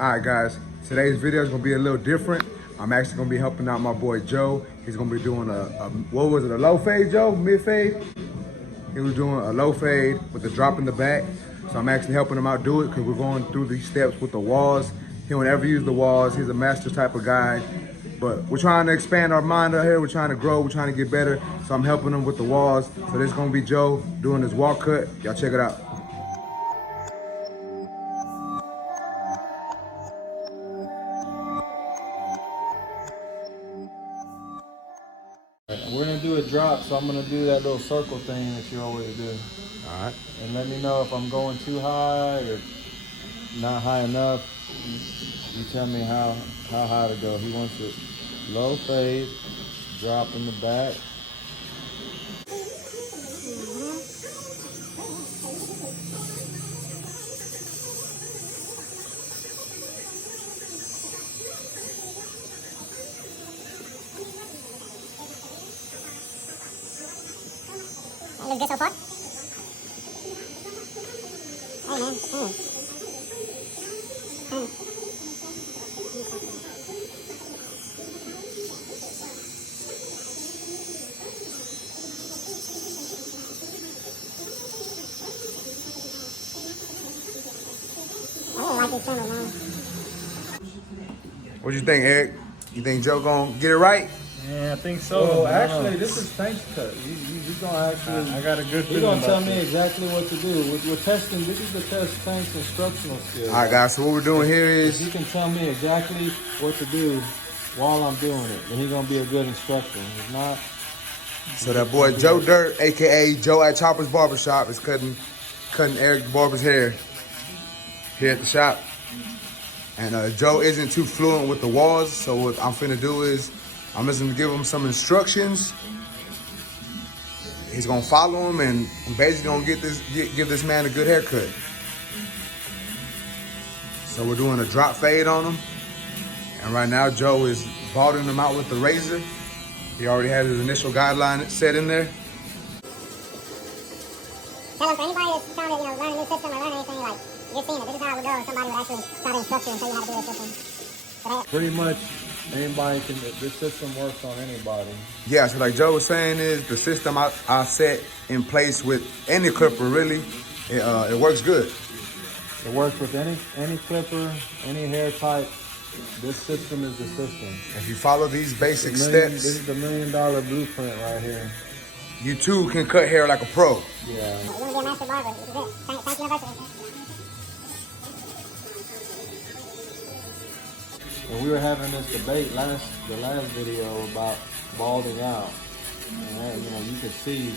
All right, guys, today's video is gonna be a little different. I'm actually gonna be helping out my boy Joe. He's gonna be doing what was it, a low fade, Joe? Mid fade? He was doing a low fade with a drop in the back. So I'm actually helping him out do it because we're going through these steps with the walls. He won't ever use the walls. He's a master type of guy. But we're trying to expand our mind out here. We're trying to grow. We're trying to get better. So I'm helping him with the walls. So this is gonna be Joe doing his wall cut. Y'all check it out. We're gonna do a drop, so I'm gonna do that little circle thing that you always do. All right. And let me know if I'm going too high or not high enough. You tell me how high to go. He wants it low fade, drop in the back. Looks good so far? Hey man. I don't like this camera, man. What you think, Eric? You think Joe gonna get it right? Yeah, I think so. Well, actually, this is tank cut. You're gonna actually. I got a good. You're gonna tell me exactly what to do. We're testing. This is the test tank's instructional skills. All right, guys. So what we're doing here is if you can tell me exactly what to do while I'm doing it, then he's gonna be a good instructor. If not, so that boy Joe Dirt, aka Joe at Chopper's Barbershop, is cutting Eric Barber's hair here at the shop. And Joe isn't too fluent with the walls, so what I'm finna do is I'm just gonna give him some instructions. He's gonna follow him, and I'm basically gonna give this man a good haircut. So we're doing a drop fade on him, and right now Joe is balding him out with the razor. He already had his initial guideline set in there. Tell him for anybody that's trying to, learn a new system or learn anything, like, you're seeing it. This is how it would go if somebody would actually try to instruct you and tell you how to do the system. pretty much anybody can. This system works on anybody. Yeah, so like Joe was saying is the system I set in place with any clipper really, it works good. It works with any clipper, any hair type. This system is the system. If you follow these basic steps, this is the $1 million blueprint right here. You too can cut hair like a pro. Yeah. You want to be a master barber. This is it. Thank University. And we were having this debate the last video about balding out. And you can see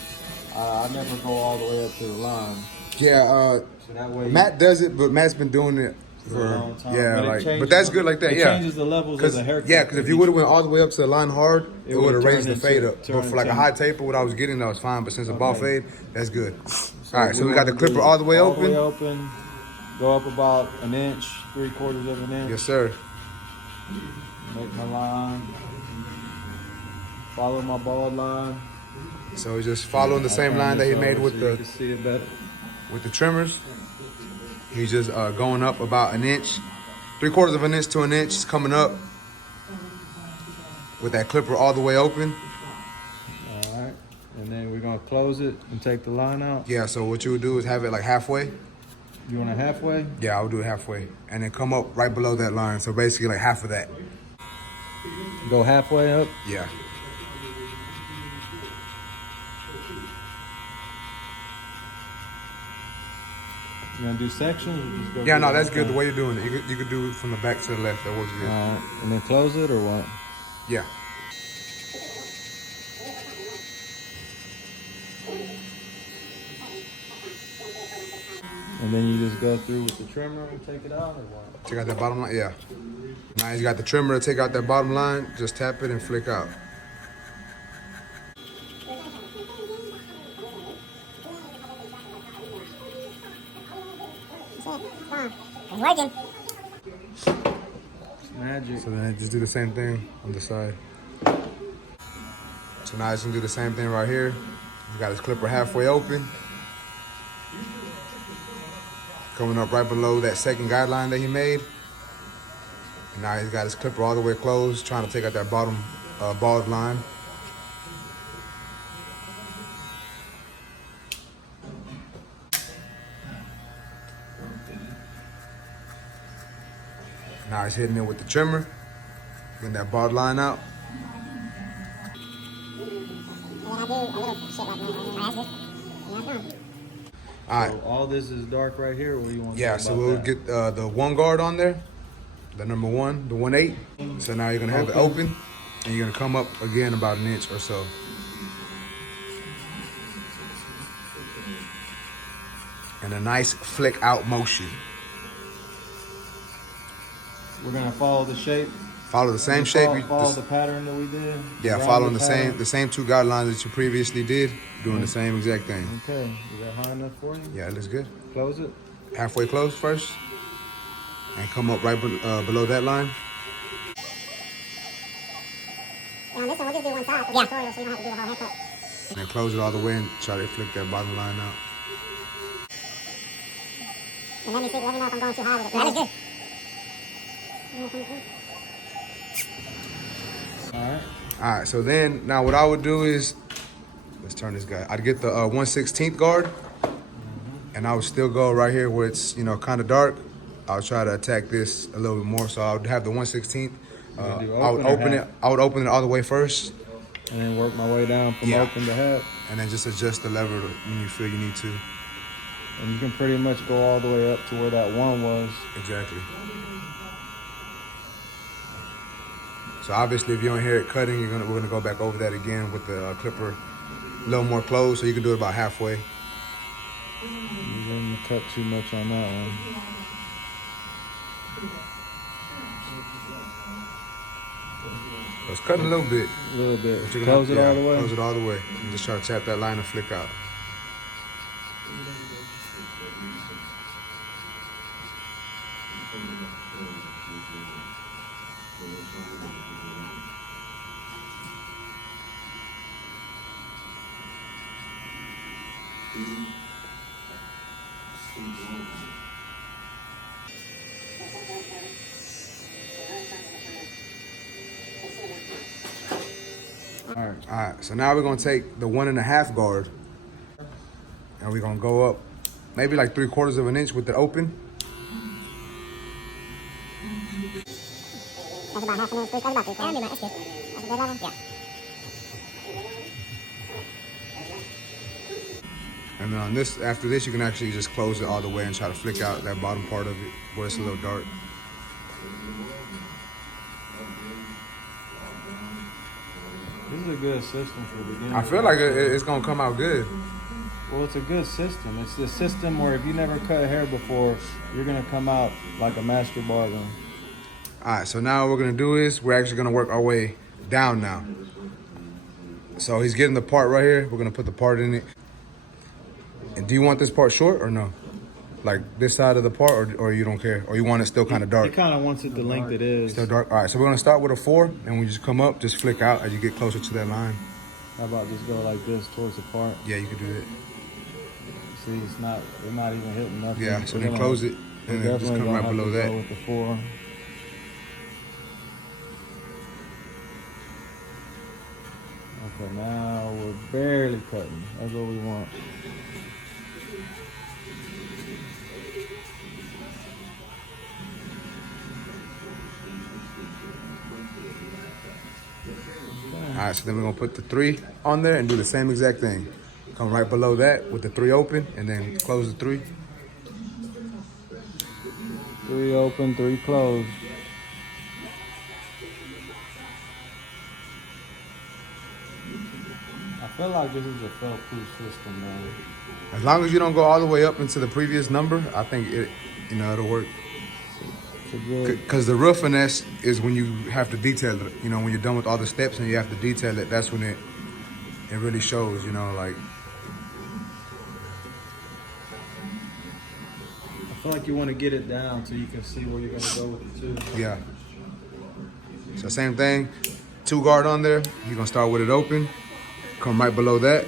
I never go all the way up to the line. Yeah, so that way Matt does it, but Matt's been doing it for a long time. Yeah, but that's good like that. It changes the levels of the haircut. Yeah, because if you would have went all the way up to the line hard, it would have raised the fade up. But for like a high taper, what I was getting, that was fine. But since a ball fade, that's good. All right, so we got the clipper all the way open. Go up about an inch, 3/4 of an inch. Yes, sir. Make my line. Follow my bald line. So he's just following the same line that he made with you can see it better. With the trimmers. He's just going up about an inch, 3/4 of an inch to an inch. He's coming up with that clipper all the way open. All right, and then we're gonna close it and take the line out. Yeah, so what you would do is have it like halfway. You want it halfway? Yeah, I would do it halfway. And then come up right below that line. So basically like half of that. Go halfway up? Yeah. You gonna do sections or just go? Yeah, no, that's good the way you're doing it. You could do it from the back to the left. That works good. All right, and then close it or what? Yeah. And then you just go through with the trimmer and take it out or what? Check out that bottom line, yeah. Now you got the trimmer to take out that bottom line. Just tap it and flick out. It's working. Magic. So then just do the same thing on the side. So now he's gonna do the same thing right here. He's got his clipper halfway open. Coming up right below that second guideline that he made. Now he's got his clipper all the way closed, trying to take out that bottom bald line. Now he's hitting it with the trimmer, getting that bald line out. All right. So all this is dark right here. What do you want to Yeah, say so about we'll that? get the 1 guard on there, the number 1, the 1/8. So now you're gonna have it open, and you're gonna come up again about 1 inch or so. And a nice flick out motion. We're gonna follow the shape. Follow the same shape. You Follow just- the pattern that we did. yeah, Rounded following the pattern. same 2 guidelines that you previously did, doing the same exact thing. Okay, is that high enough for you? Yeah, it looks good. Close it. Halfway closed first, and come up right below that line. And on this one, we'll just do one side for the tutorial so you don't have to do the whole haircut. And then close it all the way and try to flick that bottom line out. And let me know if I'm going too high with it. That is good. All right. All right, so then now what I would do is, let's turn this guy. I'd get the 1/16 guard, and I would still go right here where it's kind of dark. I'll try to attack this a little bit more. So I would have the 1/16. I would open it. I would open it all the way first, And then work my way down from Yeah. open to half. and then just adjust the lever when you feel you need to. And you can pretty much go all the way up to where that 1 was. Exactly. So obviously, if you don't hear it cutting, we're gonna go back over that again with the clipper a little more closed, so you can do it about halfway. You didn't cut too much on that one. So it's cutting a little bit. A little bit. But you're gonna Close it all the way. Close it all the way. And just try to tap that line and flick out. All right. All right, so now we're gonna take the 1.5 guard, and we're gonna go up maybe like 3/4 of an inch with it open. That's about half an inch. That's about 3 quarters. That's good. That's a good level? Yeah. And then on this, after this, you can actually just close it all the way and try to flick out that bottom part of it where it's a little dark. This is a good system for beginners. I feel like it's gonna come out good. Well, it's a good system. It's the system where if you never cut hair before, you're gonna come out like a master barber. All right, so now what we're gonna do is we're actually gonna work our way down now. So he's getting the part right here. We're gonna put the part in it. And do you want this part short or no? Like this side of the part, or you don't care? Or you want it still kind of He dark? kind of wants it the length it is. Still dark? All right, so we're gonna start with a 4, and we just come up, just flick out as you get closer to that line. How about just go like this towards the part? Yeah, you can do that. See, we're not even hitting nothing. Yeah, so We're then gonna- close it, we're and then just definitely come gonna right have below to that. go with the 4. Okay, now we're barely cutting. That's what we want. All right, so then we're gonna put the 3 on there and do the same exact thing. Come right below that with the 3 open, and then close the 3. 3 open, 3 closed. I feel like this is a fail-proof system, man. As long as you don't go all the way up into the previous number, I think it'll work. It's a good. Because the real finesse is when you have to detail it. When you're done with all the steps and you have to detail it, that's when it really shows. Like. I feel like you want to get it down so you can see where you're gonna go with the 2. Yeah. So same thing, 2 guard on there. You're gonna start with it open. Come right below that.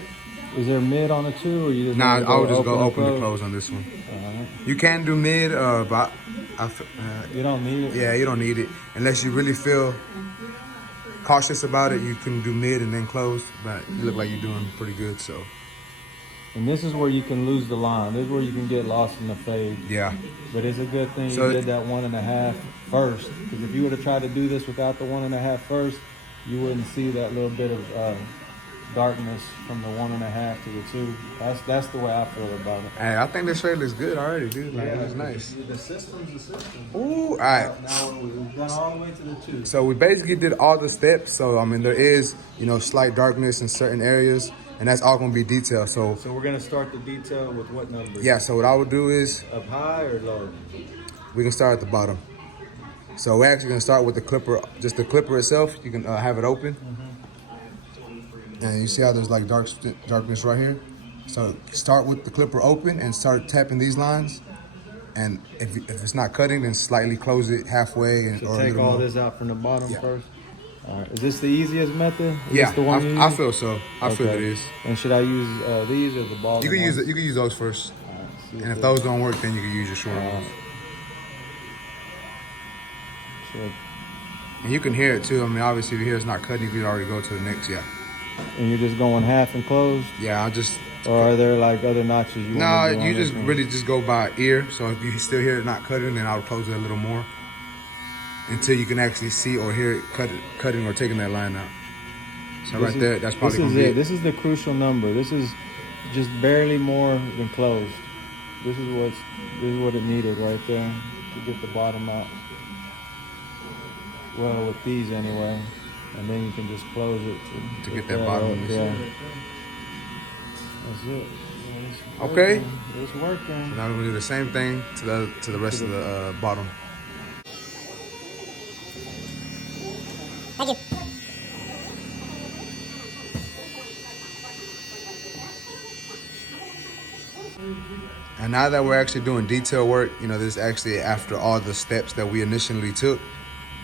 Is there mid on the 2, or you just? Nah, wanna I would just go and open and close on this one. Alright. You can do mid, but You don't need it? Yeah, you don't need it. Unless you really feel cautious about it, you can do mid and then close. But you look like you're doing pretty good, so. And this is where you can lose the line. This is where you can get lost in the fade. Yeah. But it's a good thing So you did that 1.5 first. Because if you would have tried to do this without the 1.5 first, you wouldn't see that little bit of darkness from the 1.5 to the 2. That's the way I feel about it. Hey, I think this fade looks good already, dude. Like, it looks nice. The system's the system. Ooh, all right. Now we've gone all the way to the 2. So we basically did all the steps. So, I mean, there is, slight darkness in certain areas. And that's all going to be detailed. So we're going to start the detail with what number? Yeah, so what I would do is... Up high or low? We can start at the bottom. So we're actually going to start with the clipper, just the clipper itself. You can have it open. And you see how there's like darkness right here? So start with the clipper open and start tapping these lines. And if it's not cutting, then slightly close it halfway. So take all this out from the bottom first? All right. Is this the easiest method? Yeah, the one I feel so. I feel it is. And should I use these or the balls? You can use it. You can use those first. Right, and if those don't work, then you can use your short ones. Sure. And you can hear it too. I mean, obviously, if you hear it's not cutting, you can already go to the next. Yeah. And you're just going half and closed? Yeah, I'll just. Or are there like other notches you want to do? No, you just really just go by ear. So if you still hear it not cutting, then I would close it a little more until you can actually see or hear it cutting or taking that line out. So right there, that's probably going to be it. This is the crucial number. This is just barely more than closed. This is what it needed right there to get the bottom out. Well, with these anyway, and then you can just close it to get that bottom. Yeah. That's it. Okay. It's working. So now we're gonna do the same thing to the rest of the bottom. Thank you. And now that we're actually doing detail work, this is actually after all the steps that we initially took.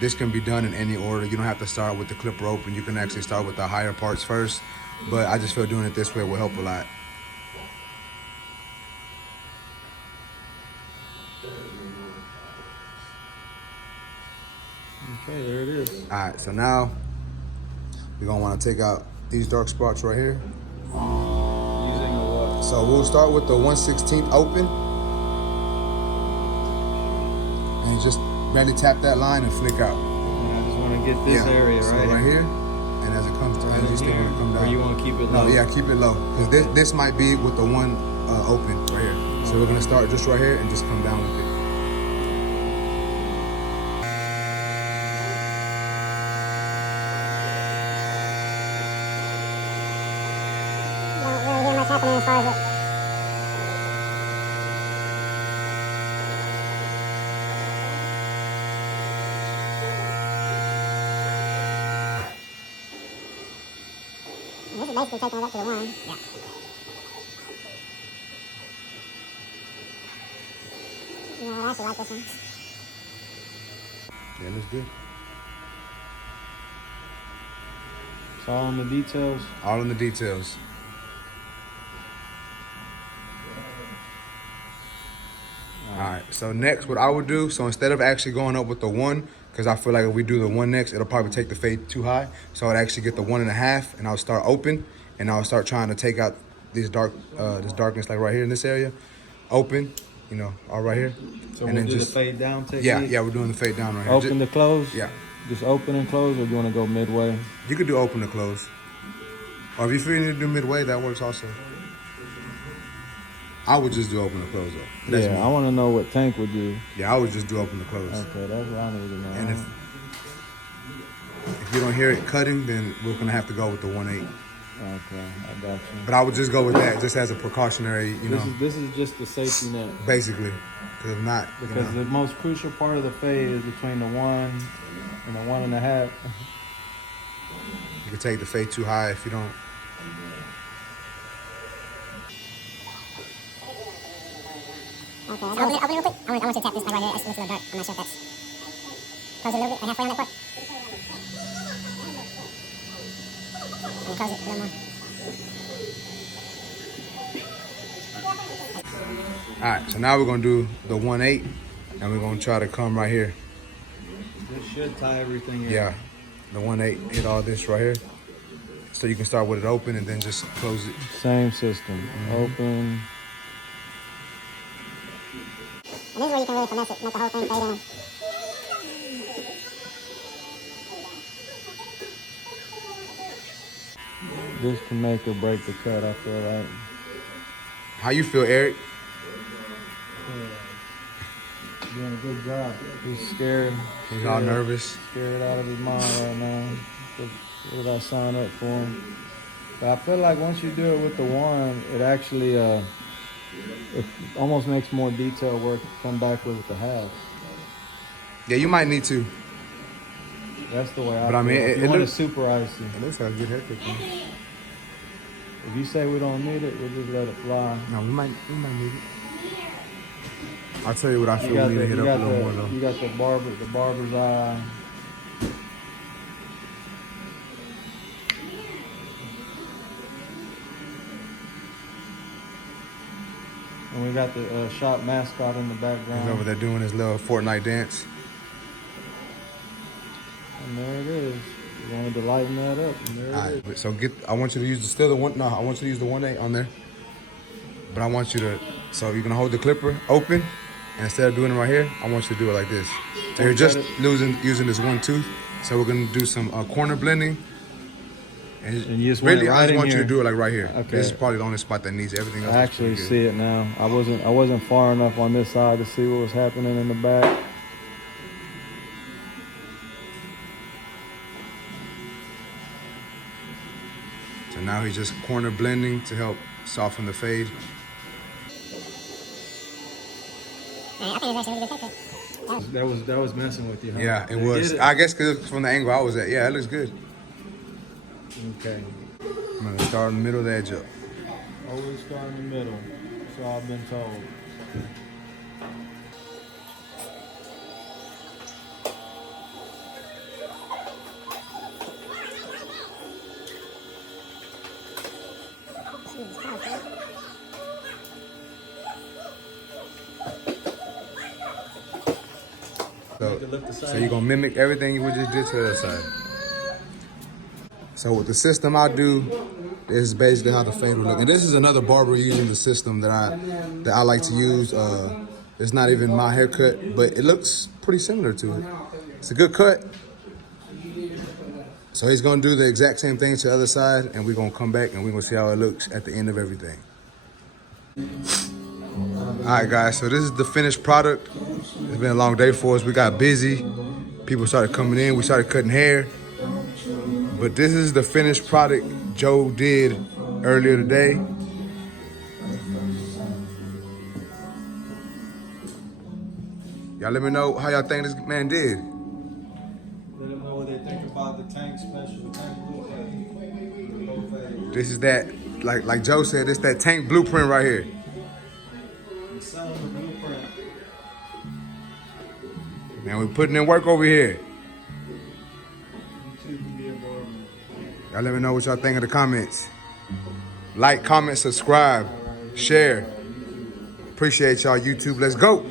This can be done in any order. You don't have to start with the clipper open. You can actually start with the higher parts first. But I just feel doing it this way will help a lot. Okay, there it is. All right, so now we're gonna want to take out these dark spots right here. Using the what? So we'll start with the 1/16 open. And just barely tap that line and flick out. I just want to get this area so right here. And as it comes to, as you still want to come down. Or you want to keep it low? No, yeah, keep it low. Because this might be with the one open right here. So we're gonna start just right here and just come down with it. Don't really hear much happening as far as it. This is basically taking it up to the 1. Yeah. I actually like this one. Yeah, that's good. It's all in the details? All in the details. All right, so next what I would do, so instead of actually going up with the 1, because I feel like if we do the 1 next, it'll probably take the fade too high. So I'd actually get the 1.5 and I'll start open and I'll start trying to take out this darkness like right here in this area. Open, all right here. So and we'll do the fade down technique? Yeah, we're doing the fade down right here. Open to close? Yeah. Just open and close, or do you want to go midway? You could do open to close. Or if you feel you need to do midway, that works also. I would just do open to close though. That's me. I want to know what Tank would do. Yeah, I would just do open to close. Okay, that's what I need to know. And if you don't hear it cutting, then we're gonna have to go with the 1/8. Okay, I got you. But I would just go with that, just as a precautionary, This is just the safety net. Basically, because if not, because the most crucial part of the fade is between the 1 and the 1.5. You can take the fade too high if you don't. Okay, open it real quick. I want you to tap this like right here. It's a little dark. I'm not sure if that's... Close it a little bit, like halfway on that part. And close it a little more. All right, so now we're gonna do the 1/8. And we're gonna try to come right here. This should tie everything in. Yeah, the 1/8 hit all this right here. So you can start with it open and then just close it. Same system. Open. And this is where you can really finesse it, make the whole thing fade in. This can make or break the cut, I feel like. How you feel, Eric? Doing a good job. He's scared. He's all nervous. Scared out of his mind right now. What did I sign up for him? But I feel like once you do it with the one, it actually it almost makes more detail work to come back with the half. Yeah, you might need to. That's the way I But feel. I mean, If it you want it looks- super icy. It looks like a good haircut. If you say we don't need it, we'll just let it fly. No, we might need it. I'll tell you what I feel You got we need to hit up a little more though. you got the barber's eye. And we got the shop mascot in the background. He's over there doing his little Fortnite dance. And there it is. You wanted to lighten that up. And there All it is. right, so I want you to use still the one. No, I want you to use the 1/8 on there. But I want you to, so you're gonna hold the clipper open, and instead of doing it right here, I want you to do it like this. So you're just using this one tooth. So we're gonna do some corner blending. And you just want really, it right I just in want you here. to do it like right here. Okay. This is probably the only spot that needs everything else. I is pretty actually good. see it now. I wasn't far enough on this side to see what was happening in the back. So now he's just corner blending to help soften the fade. I think it's actually a really good haircut. That was messing with you, huh? Yeah, it They was. did it. I guess because from the angle I was at, yeah, it looks good. Okay. I'm gonna start in the middle of the edge up. Always start in the middle. That's all I've been told. Jesus Christ, man. So you're gonna mimic everything we just did to the other side. So with the system I do, this is basically how the fade will look. And this is another barber using the system that I like to use. It's not even my haircut, but it looks pretty similar to it. It's a good cut. So he's gonna do the exact same thing to the other side, and we're gonna come back and we're gonna see how it looks at the end of everything. All right, guys, so this is the finished product. It's been a long day for us. We got busy. People started coming in. We started cutting hair. But this is the finished product Joe did earlier today. Y'all let me know how y'all think this man did. Let them know what they think about the tank special, tank blueprint. This is that, like Joe said, it's that tank blueprint right here. Selling the blueprint. Man, we putting in work over here. You too can be a barber. Y'all let me know what y'all think in the comments. Like, comment, subscribe, share. Appreciate y'all, YouTube. Let's go.